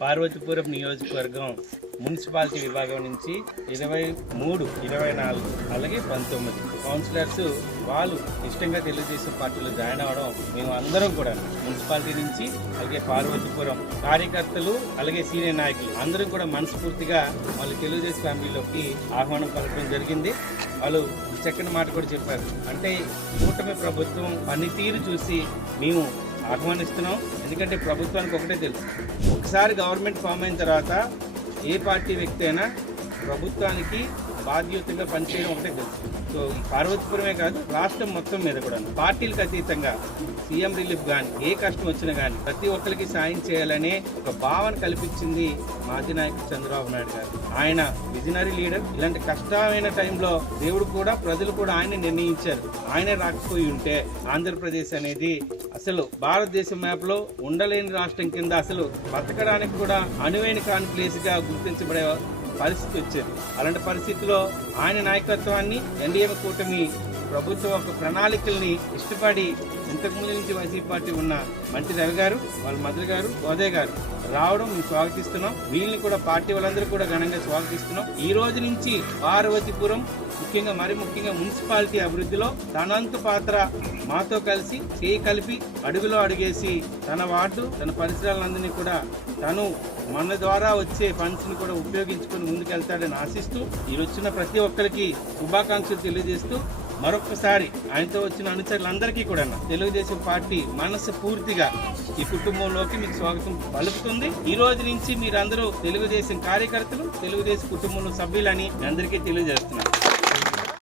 పార్వతీపురం నియోజకవర్గం మున్సిపాలిటీ విభాగం నుంచి ఇరవై మూడు ఇరవై నాలుగు అలాగే పంతొమ్మిది. కౌన్సిలర్స్ వాళ్ళు ఇష్టంగా తెలుగుదేశం పార్టీలో జాయిన్ అవ్వడం మేము అందరం కూడా మున్సిపాలిటీ నుంచి అలాగే పార్వతీపురం కార్యకర్తలు అలాగే సీనియర్ నాయకులు అందరం కూడా మనస్ఫూర్తిగా వాళ్ళు తెలుగుదేశం ఫ్యామిలీలోకి ఆహ్వానం పలకడం జరిగింది. వాళ్ళు చక్కని మాట కూడా చెప్పారు. అంటే కూటమి ప్రభుత్వం పనితీరు చూసి మేము ఆహ్వానిస్తున్నాం. ఎందుకంటే ప్రభుత్వానికి ఒకటే తెలుసు. ఒకసారి గవర్నమెంట్ ఫామ్ అయిన తర్వాత ఏ పార్టీ వ్యక్తి అయినా ప్రభుత్వానికి బాధ్యతగా పనిచేయడం ఒకటే తెలుసు. సో పార్వతీపురమే కాదు రాష్ట్రం మొత్తం మీద కూడా. పార్టీలకు అతీతంగా సీఎం రిలీఫ్ కానీ ఏ కష్టం వచ్చినా కానీ ప్రతి ఒక్కరికి సాయం చేయాలనే ఒక భావన కల్పించింది మాజీ నాయకుడు చంద్రబాబు నాయుడు గారు. ఆయన విజనరీ లీడర్. ఇలాంటి కష్టమైన టైంలో దేవుడు కూడా ప్రజలు కూడా ఆయన నిర్ణయించారు. ఆయనే రాకపోయి ఉంటే ఆంధ్రప్రదేశ్ అనేది అసలు భారతదేశం మ్యాప్లో ఉండలేని రాష్ట్రం కింద అసలు బతకడానికి కూడా అనువైన కాని ప్లేస్గా గుర్తించబడే పరిస్థితి వచ్చేది. అలాంటి పరిస్థితిలో ఆయన నాయకత్వాన్ని ఎన్డీఏ కూటమి ప్రభుత్వం ఒక ప్రణాళికల్ని ఇష్టపడి ఇంతకుముందు నుంచి వైసీపీ పార్టీ ఉన్న మంత్రి రవి గారు వాళ్ళ మంత్రి గారు గోదే గారు రావడం మేము స్వాగతిస్తున్నాం. వీళ్ళని కూడా పార్టీ వాళ్ళందరూ కూడా ఘనంగా స్వాగతిస్తున్నాం. ఈ రోజు నుంచి పార్వతీపురం ముఖ్యంగా మరి ముఖ్యంగా మున్సిపాలిటీ అభివృద్ధిలో తనంతు పాత్ర మాతో కలిసి చేయి కలిపి అడుగులో అడుగేసి తన వార్డు తన పరిసరాలందరినీ కూడా తను మన ద్వారా వచ్చే ఫండ్స్ని కూడా ఉపయోగించుకొని ముందుకెళ్తాడని ఆశిస్తూ ఈ వచ్చిన ప్రతి ఒక్కరికి శుభాకాంక్షలు తెలియజేస్తూ మరొకసారి ఆయనతో వచ్చిన అనుచరులందరికీ కూడా తెలుగుదేశం పార్టీ మనసు పూర్తిగా ఈ కుటుంబంలోకి మీకు స్వాగతం పలుకుతుంది. ఈ రోజు నుంచి మీరందరూ తెలుగుదేశం కార్యకర్తలు తెలుగుదేశం కుటుంబంలో సభ్యులని అందరికీ తెలియజేస్తున్నారు